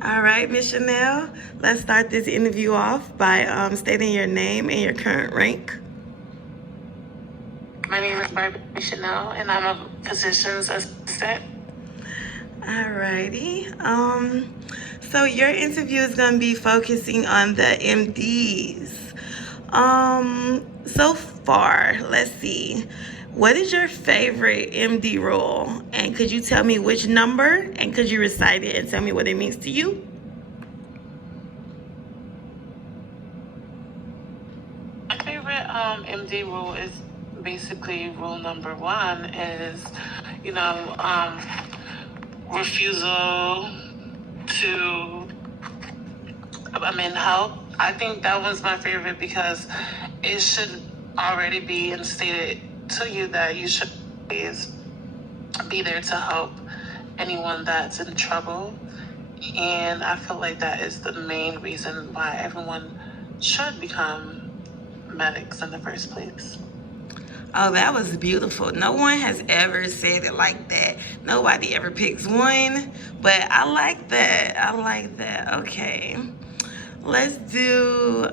All right, Miss Chanel, let's start this interview off by stating your name and your current rank. My name is Barbie Chanel, and I'm a physician's assistant. All righty. So your interview is going to be focusing on the MDs. So far, let's see. What is your favorite MD role? And could you tell me which number? And could you recite it and tell me what it means to you? My favorite MD rule is basically rule number one is, refusal to, help. I think that one's my favorite because it should already be instated to you that you should always be there to help anyone that's in trouble. And I feel like that is the main reason why everyone should become medics in the first place. Oh, that was beautiful. No one has ever said it like that. Nobody ever picks one, but I like that. I like that. Okay. Let's do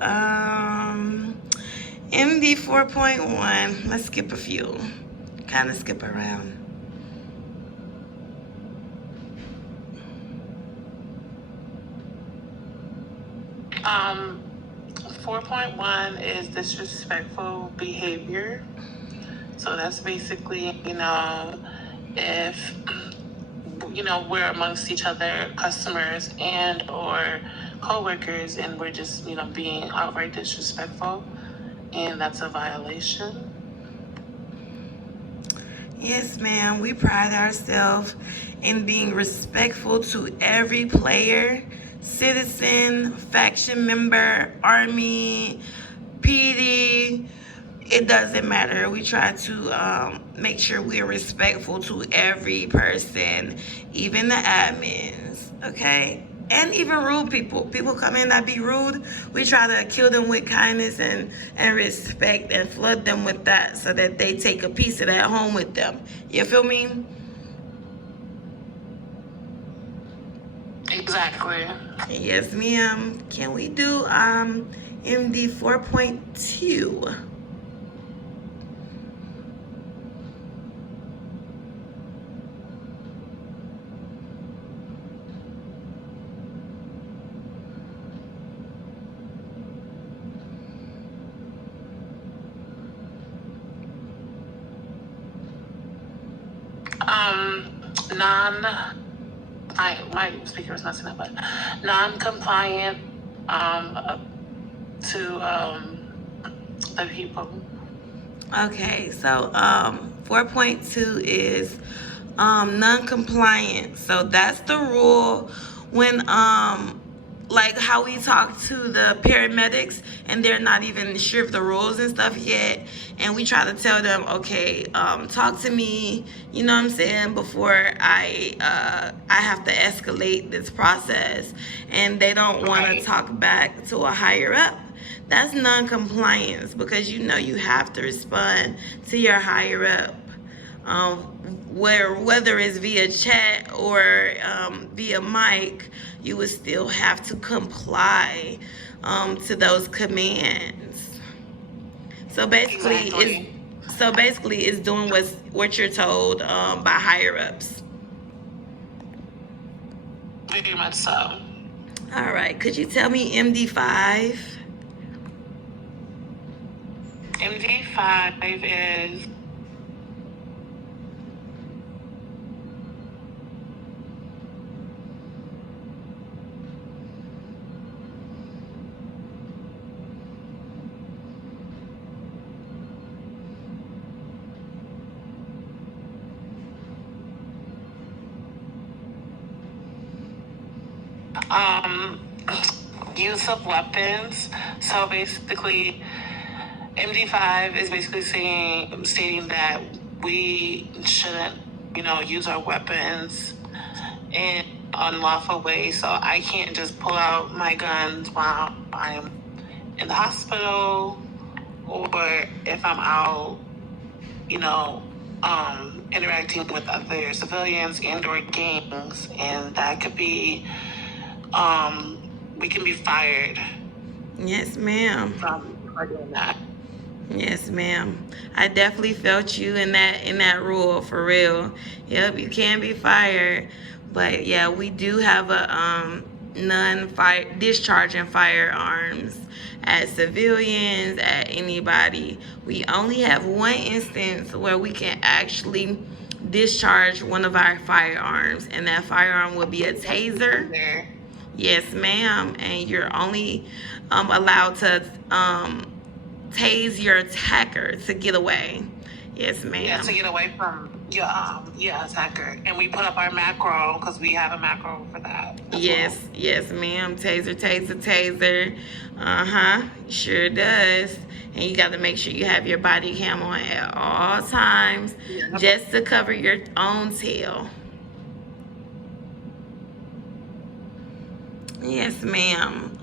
MD 4.1. Let's skip a few. Kind of skip around. Um, 4.1 is disrespectful behavior. So that's basically, if, we're amongst each other, customers and or coworkers, and we're just, being outright disrespectful, and that's a violation. Yes, ma'am. We pride ourselves in being respectful to every player, citizen, faction member, army, PD. It doesn't matter. We try to make sure we're respectful to every person, even the admins, okay? And even rude people. People come in that be rude. We try to kill them with kindness and respect and flood them with that so that they take a piece of that home with them. You feel me? Exactly. Yes, ma'am. Can we do MD 4.2? My speaker was messing up, but non-compliant to the people. Okay, so 4.2 is non-compliant. So that's the rule when like how we talk to the paramedics and they're not even sure of the rules and stuff yet, and we try to tell them, okay, talk to me, you know what I'm saying, before I have to escalate this process, and they don't want to talk back to a higher up. That's non-compliance because you know you have to respond to your higher up. Whether it's via chat or via mic, you would still have to comply to those commands. So basically, it's doing what you're told by higher ups. Very much so. All right, could you tell me MD5? MD5 is use of weapons. So basically, MD5 is basically stating that we shouldn't, use our weapons in unlawful ways. So I can't just pull out my guns while I'm in the hospital, or if I'm out, interacting with other civilians and or gangs, and that could be we can be fired Yes, ma'am. for doing that. Yes, ma'am. I definitely felt you in that rule, for real. Yep, you can be fired. But yeah, we do have a none discharging firearms at civilians, at anybody. We only have one instance where we can actually discharge one of our firearms, and that firearm will be a taser. There. Yes, ma'am. And you're only allowed to tase your attacker to get away. Yes, ma'am. Yeah, to get away from your attacker. And we put up our macro because we have a macro for that. Yes, well. Yes, ma'am. Taser, taser, taser. Sure does. And you got to make sure you have your body cam on at all times, just to cover your own tail. Yes, ma'am.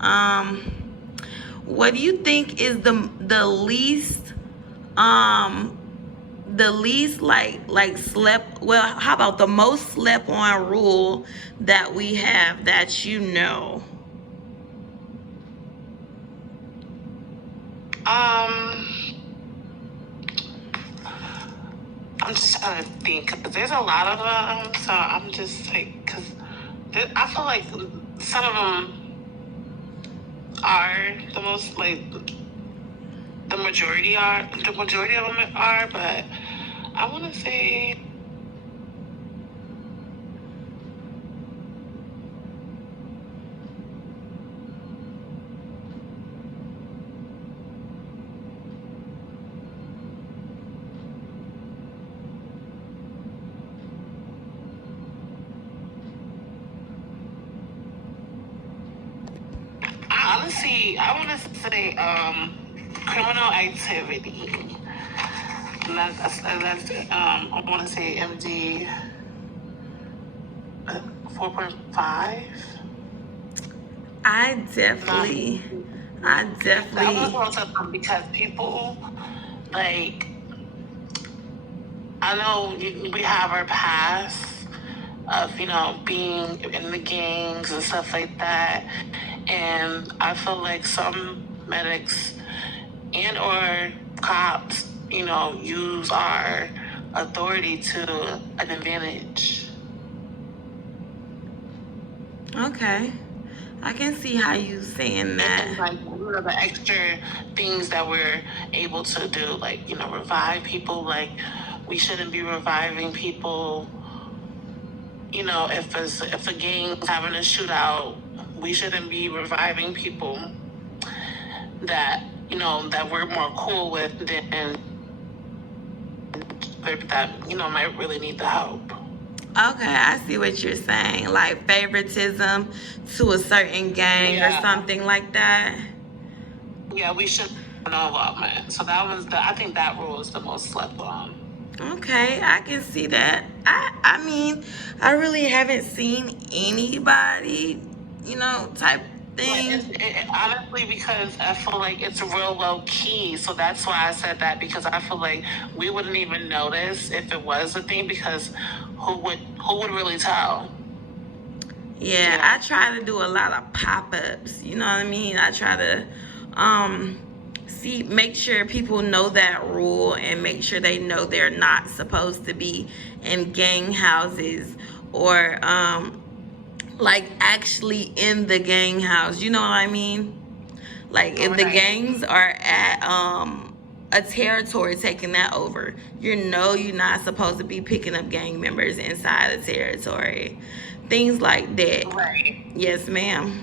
What do you think is the least like slept, well, how about the most slept on rule that we have that you know? I'm just trying to think, because there's a lot of them, so I'm just like, because I feel like some of them are the most, like, the majority of them are, but I want to say, honestly, I want to say criminal activity. And that's I want to say MD 4.5. I definitely That was also because people, like, I know we have our past of, being in the gangs and stuff like that. And I feel like some medics and or cops, use our authority to an advantage. Okay. I can see how you saying that. Like, the extra things that we're able to do, like, revive people. Like, we shouldn't be reviving people. If a gang's having a shootout, we shouldn't be reviving people that, that we're more cool with than that, might really need the help. Okay, I see what you're saying. Like favoritism to a certain gang or something like that. Yeah, we should no involvement. So I think that rule is the most slept on. Okay, I can see that. I mean, I really haven't seen anybody, type thing. Honestly, because I feel like it's real low key. So that's why I said that, because I feel like we wouldn't even notice if it was a thing, because who would really tell? Yeah, I try to do a lot of pop-ups. You know what I mean? I try to make sure people know that rule, and make sure they know they're not supposed to be in gang houses or like actually in the gang house. You know what I mean? Like if the gangs are at a territory, taking that over, you're not supposed to be picking up gang members inside the territory. Things like that. Right. Yes, ma'am.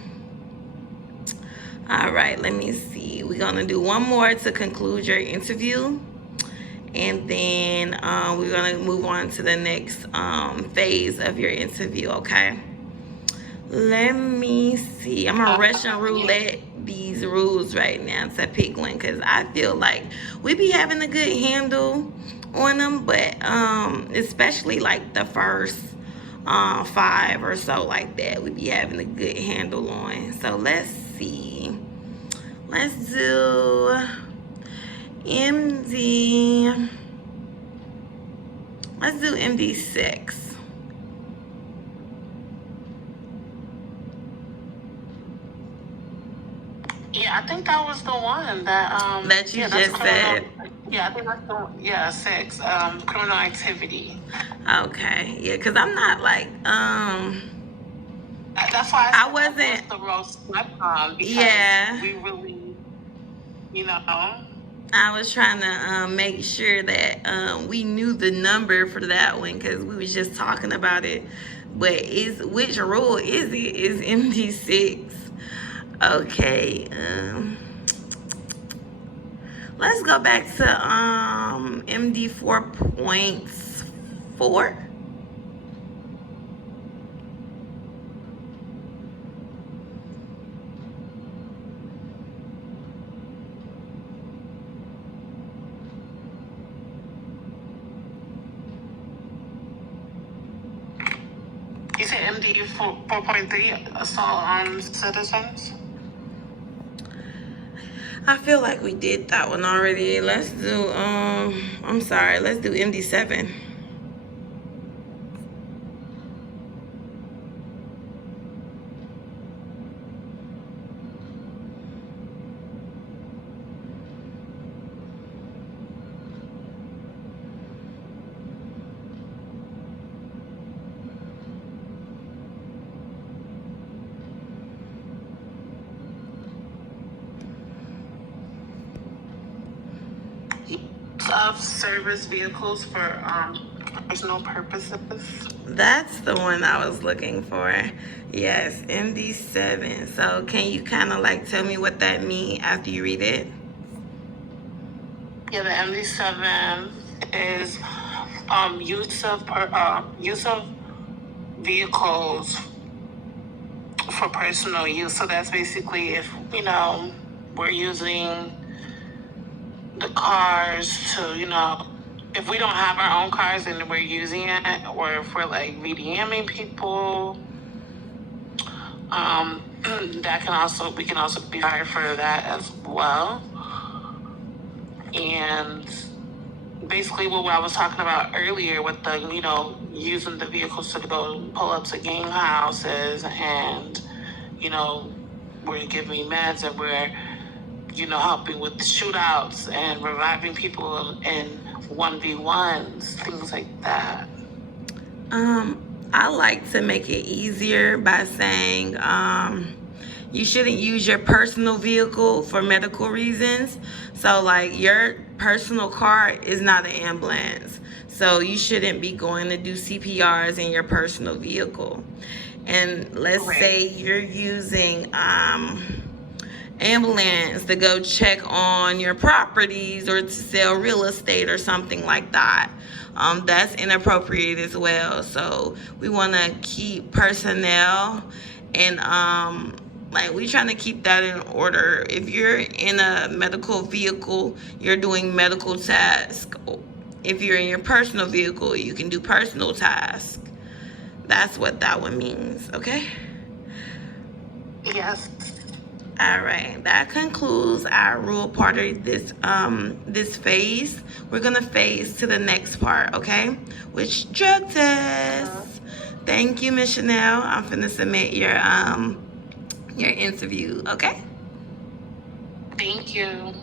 All right, let me see. We're gonna do one more to conclude your interview, and then we're gonna move on to the next phase of your interview. Okay. Let me see. I'm gonna Russian roulette these rules right now to pick one, because I feel like we be having a good handle on them, but especially like the first 5 or so, like that, we be having a good handle on. So let's see. Let's do MD. Let's do MD6. Yeah, I think that was the one that that you yeah, that's just criminal. said? Yeah, I think that's the one. Yeah, 6. Criminal activity. Okay, yeah, because I'm not like, That's why I I said that wasn't, was the roast slept on, because yeah, we really, you know. I was trying to make sure that we knew the number for that one because we was just talking about it. But which rule is it? Is MD6? Okay. Let's go back to MD 4.4. You said MD 4.3, assault on citizens? I feel like we did that one already. Let's do I'm sorry, let's do MD7. Of service vehicles for personal purposes. That's the one I was looking for. Yes, MD7. So can you kind of like tell me what that means after you read it? Yeah, the MD7 is use of vehicles for personal use. So that's basically if we're using the cars to if we don't have our own cars and we're using it, or if we're like VDMing people, we can also be hired for that as well. And basically what I was talking about earlier with the using the vehicles to go pull up to gang houses, and we're giving meds, and we're helping with the shootouts and reviving people in 1v1s, things like that. I like to make it easier by saying you shouldn't use your personal vehicle for medical reasons. So like your personal car is not an ambulance. So you shouldn't be going to do CPRs in your personal vehicle. And let's say you're using ambulance to go check on your properties or to sell real estate or something like that. That's inappropriate as well. So we want to keep personnel and like we're trying to keep that in order. If you're in a medical vehicle, you're doing medical tasks. If you're in your personal vehicle, you can do personal tasks. That's what that one means, okay? Yes. All right, that concludes our rule part of this phase. We're gonna phase to the next part, okay? Which drug test. Thank you, Miss Chanel. I'm finna submit your interview, okay? Thank you.